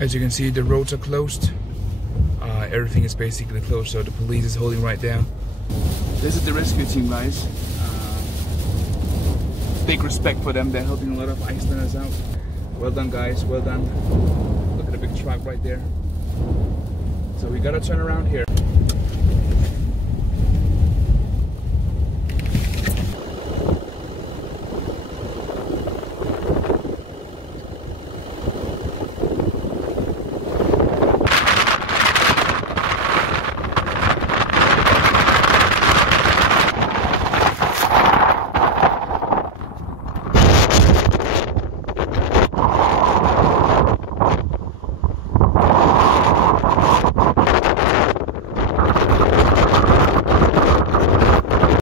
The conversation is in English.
As you can see, the roads are closed. Everything is basically closed, so the police is holding right down. This is the rescue team, guys. Big respect for them. They're helping a lot of Icelanders out. Well done, guys. Well done. Look at the big truck right there. So we gotta turn around here.